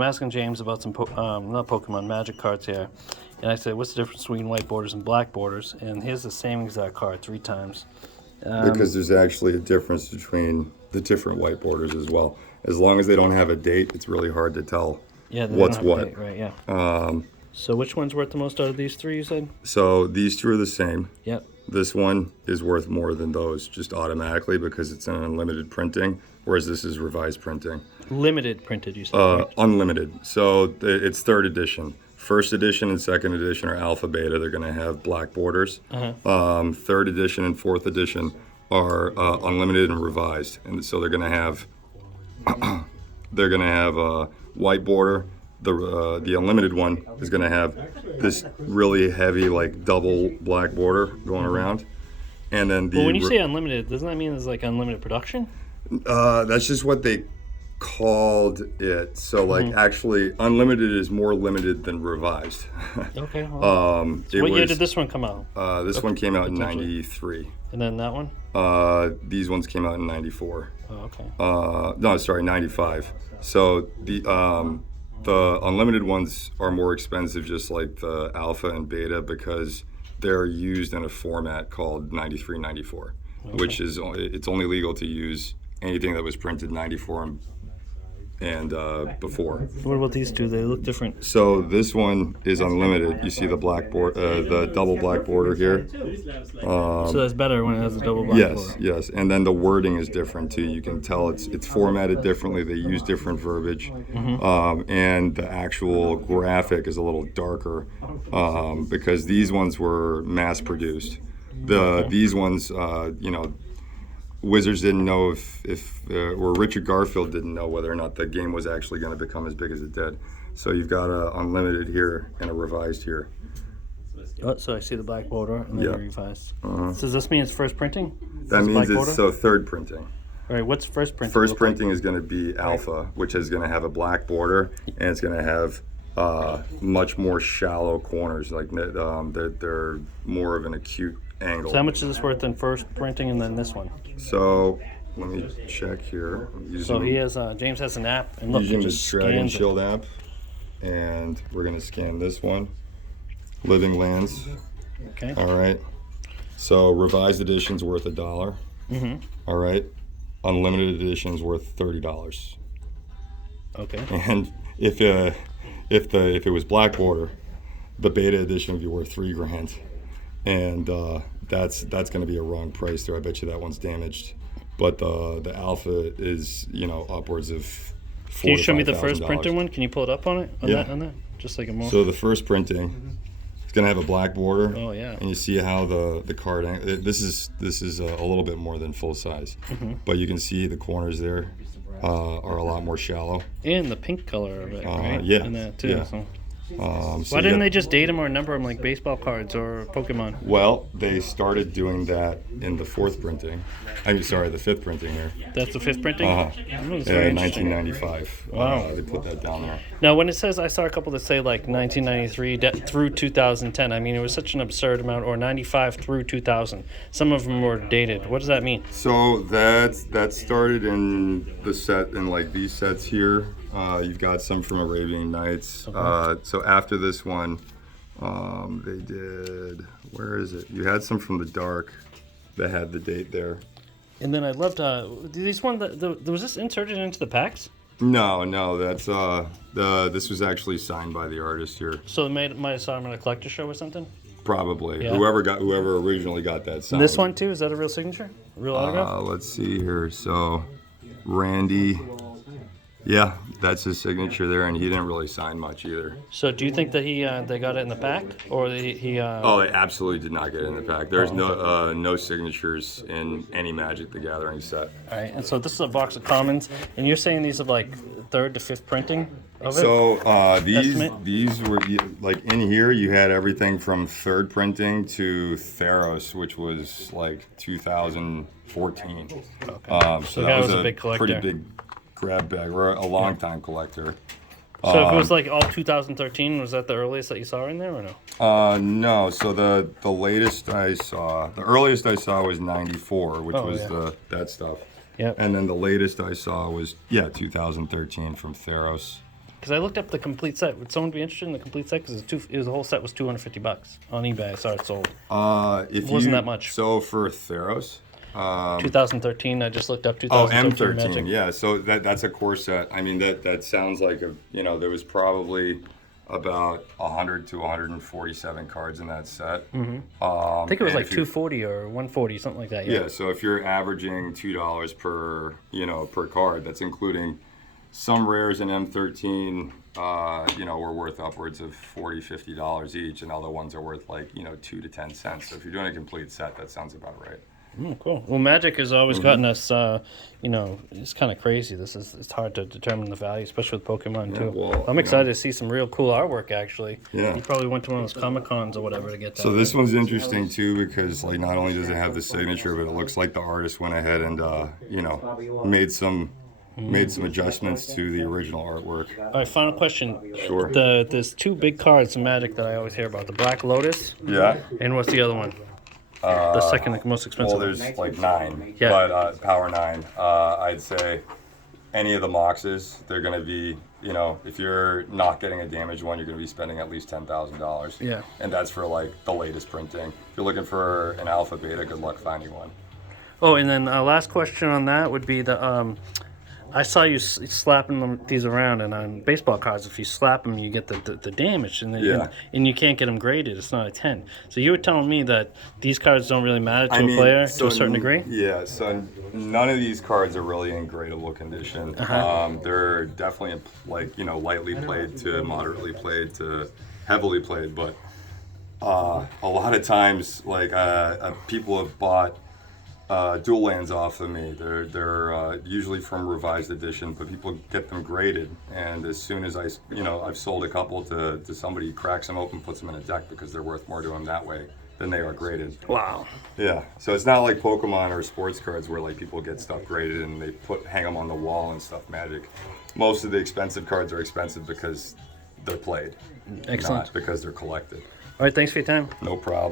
I'm asking James about some not Pokemon, Magic cards here, and I said, "What's the difference between white borders and black borders?" And here's the same exact card 3 times. Because there's actually a difference between the different white borders as well. As long as they don't have a date, it's really hard to tell what's what. Date, right? Yeah. So which one's worth the most out of these 3? You said. So these 2 are the same. Yep. This one is worth more than those just automatically because it's an unlimited printing, whereas this is revised printing. Limited printed, you said. Right? Unlimited. So it's 3rd edition. First edition and 2nd edition are alpha beta. They're going to have black borders. 3rd edition and 4th edition are unlimited and revised, and so they're going to have a white border. The unlimited one is going to have this really heavy, like double black border going around, and then when you say unlimited, doesn't that mean there's like unlimited production? That's just what they called it. So like actually unlimited is more limited than revised. Okay. Well, so what year did this one come out? This one came out in 93. And then that one? These ones came out in 94. Oh, okay. No, sorry, 95. So the unlimited ones are more expensive, just like the alpha and beta, because they're used in a format called 93, 94, which is it's only legal to use anything that was printed 94 and before. What about these 2? They look different. So this one is unlimited. You see the black the double black border here. So that's better when it has a double black border. Yes, and then the wording is different too. You can tell it's formatted differently. They use different verbiage, and the actual graphic is a little darker because these ones were mass produced. These ones, Wizards didn't know or Richard Garfield didn't know whether or not the game was actually going to become as big as it did. So you've got a unlimited here and a revised here. Oh, so I see the black border and then the revised. So does this mean it's first printing? That means it's 3rd printing. All right, what's first printing? First printing is going to be alpha, which is going to have a black border, and it's going to have much more shallow corners. Like they're more of an acute angle. So how much is this worth in first printing and then this one? So let me check here. So he has James has an app, and look, using it the just Dragon scans Shield app, and we're going to scan this one. Living Lands. Okay. All right. So revised edition's worth $1. All right. Unlimited edition's worth $30. Okay. And if it was black border, the beta edition would be worth $3,000, and that's going to be a wrong price there. I bet you that one's damaged, but the alpha is upwards of $4,000 Can you show me the first printing one? Can you pull it up on it? On Yeah. that? Just like a more. So the first printing, it's going to have a black border. Oh yeah. And you see how the card. This is a little bit more than full size, but you can see the corners there are a lot more shallow. And the pink color of it, right? Yeah. And that too. Yeah. So. So Why didn't they just date them or number them like baseball cards or Pokemon? Well, they started doing that in the 4th printing. the 5th printing here. That's the 5th printing? Yeah, Very in interesting. 1995. Wow. They put that down there. Now, when it says, I saw a couple that say like 1993 through 2010, I mean, it was such an absurd amount, or 95 through 2000. Some of them were dated. What does that mean? So that started in the set, in like these sets here. You've got some from Arabian Nights. Okay. So after this one, they did, where is it? You had some from the Dark that had the date there. And then I loved, these one, was this inserted into the packs? No, that's this was actually signed by the artist here. So they might have saw him at a collector show or something? Probably. Yeah. Whoever originally got that signed. This one too, is that a real signature? A real autograph? Let's see here. So Randy, yeah, that's his signature there, and he didn't really sign much either. So do you think that they got it in the pack, or he? Oh, they absolutely did not get it in the pack. There's no signatures in any Magic the Gathering set. All right, and so this is a box of commons, and you're saying these are like 3rd to 5th printing of it? So Estimate? these were like in here. You had everything from 3rd printing to Theros, which was like 2014. Okay. So that was a big collector. pretty big grab bag. We're a long time collector. So if it was like all 2013, was that the earliest that you saw in there or no? No. So the earliest I saw was 94, which was that stuff. Yep. And then the latest I saw was 2013 from Theros. Because I looked up the complete set. Would someone be interested in the complete set? Because the whole set was $250 on eBay. I saw it sold. It wasn't that much. So for Theros, 2013. I just looked up oh, 2013 M13, Magic. yeah. So that's a core set. I mean, that sounds like there was probably about 100 to 147 cards in that set. Mm-hmm. I think it was like 240 or 140, something like that. Yeah. So if you're averaging $2 per card, that's including some rares in M13. Were worth upwards of $40-$50 each, and other ones are worth like 2 to 10 cents. So if you're doing a complete set, that sounds about right. Cool. Well, Magic has always gotten us, it's kind of crazy. It's hard to determine the value, especially with Pokemon, too. Well, I'm excited to see some real cool artwork, actually. Yeah. You probably went to one of those Comic-Cons or whatever to get that. So this one's interesting, too, because like not only does it have the signature, but it looks like the artist went ahead and, made some adjustments to the original artwork. All right, final question. Sure. There's two big cards in Magic that I always hear about. The Black Lotus. Yeah. And what's the other one? The second most expensive. Well, there's like 9, Yeah. but Power 9. I'd say any of the Moxes, they're going to be, if you're not getting a damaged one, you're going to be spending at least $10,000. Yeah. And that's for like the latest printing. If you're looking for an Alpha Beta, good luck finding one. Oh, and then last question on that would be I saw you slapping these around, and on baseball cards, if you slap them, you get the damage, and and you can't get them graded. It's not a 10. So you were telling me that these cards don't really matter to a player to a certain degree? Yeah, so none of these cards are really in gradable condition. They're definitely lightly played to moderately played to heavily played, but a lot of times people have bought dual lands off of me. They're usually from revised edition, but people get them graded, and as soon as I've sold a couple to somebody who cracks them open, puts them in a deck because they're worth more to them that way than they are graded. Wow. Yeah. So it's not like Pokemon or sports cards where like people get stuff graded and they hang them on the wall and stuff. Magic. Most of the expensive cards are expensive because they're played, Excellent. not because they're collected. All right, thanks for your time. No problem.